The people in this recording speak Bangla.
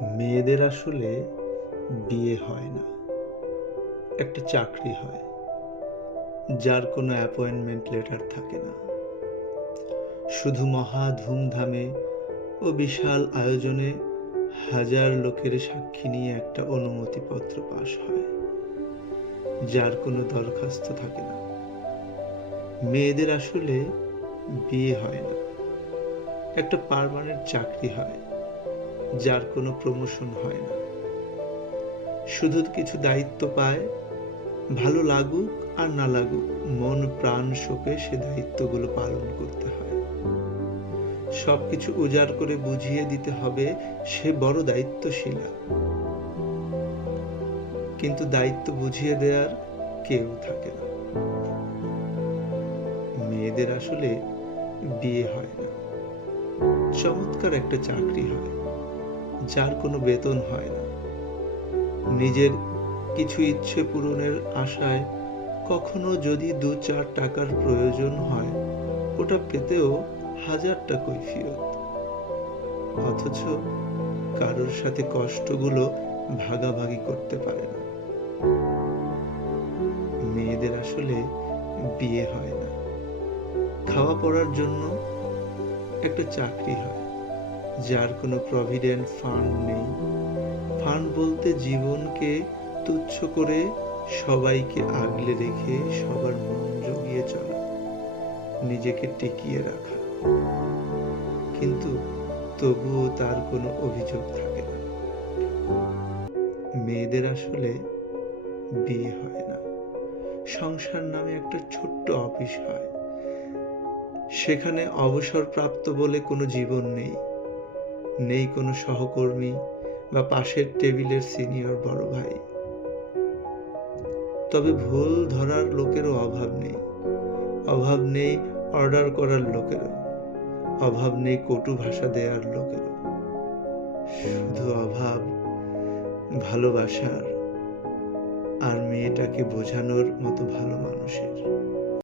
মেয়েদের আসলে বিয়ে হয় না। একটা চাকরি হয়, যার কোনো অ্যাপয়েন্টমেন্ট লেটার থাকে না। শুধু মহা ধুমধামে ও বিশাল আয়োজনে হাজার লোকের সাক্ষী নিয়ে একটা অনুমতিপত্র পাশ হয়, যার কোনো দরখাস্ত থাকে না। মেয়েদের আসলে বিয়ে হয় না। একটা পার্মানেন্ট চাকরি হয় যার কোনো প্রমোশন হয় না। শুধু কিছু দায়িত্ব পায়, ভালো লাগুক আর না লাগুক, মন প্রাণ শোকে সে দায়িত্বগুলো পালন করতে হয়। সবকিছু উজাড় করে বুঝিয়ে দিতে হবে, সে বড় দায়িত্বশীলা। কিন্তু দায়িত্ব বুঝিয়ে দেওয়ার কেউ থাকে না। মেয়েদের আসলে বিয়ে হয় না। চমৎকার একটা চাকরি হয়। যার কোনো বেতন হয় না। নিজের কিছু ইচ্ছে পূরণের আশায় কখনো যদি দু চার টাকার প্রয়োজন হয়, ওটা পেতেও হাজারটা কৈফিয়ত। অথচ কারোর সাথে কষ্টগুলো ভাগাভাগি করতে পারে না। মেয়েদের আসলে বিয়ে হয় না। খাওয়া পড়ার জন্য একটা চাকরি হয়। যার কোনো প্রভিডেন্ট ফান্ড নেই। ফান্ড বলতে জীবনকে তুচ্ছ করে সবাইকে আগলে রেখে সবার মন জগিয়ে চলা, নিজেকে টিকিয়ে রাখা। কিন্তু তবুও তার কোনো অভিযোগ থাকে না। মেয়েদের আসলে বিয়ে হয় না। সংসার নামে একটা ছোট্ট অফিস হয়। সেখানে অবসরপ্রাপ্ত বলে কোনো জীবন নেই। নেই কোনো সহকর্মী বা পাশের টেবিলের সিনিয়র বড় ভাই। তবে ভুল ধরার লোকেরও অভাব নেই। অভাব নেই অর্ডার করার লোকেরও। অভাব নেই কটু ভাষা দেওয়ার লোকেরও। শুধু অভাব ভালোবাসার আর মেয়েটাকে বোঝানোর মতো ভালো মানুষের।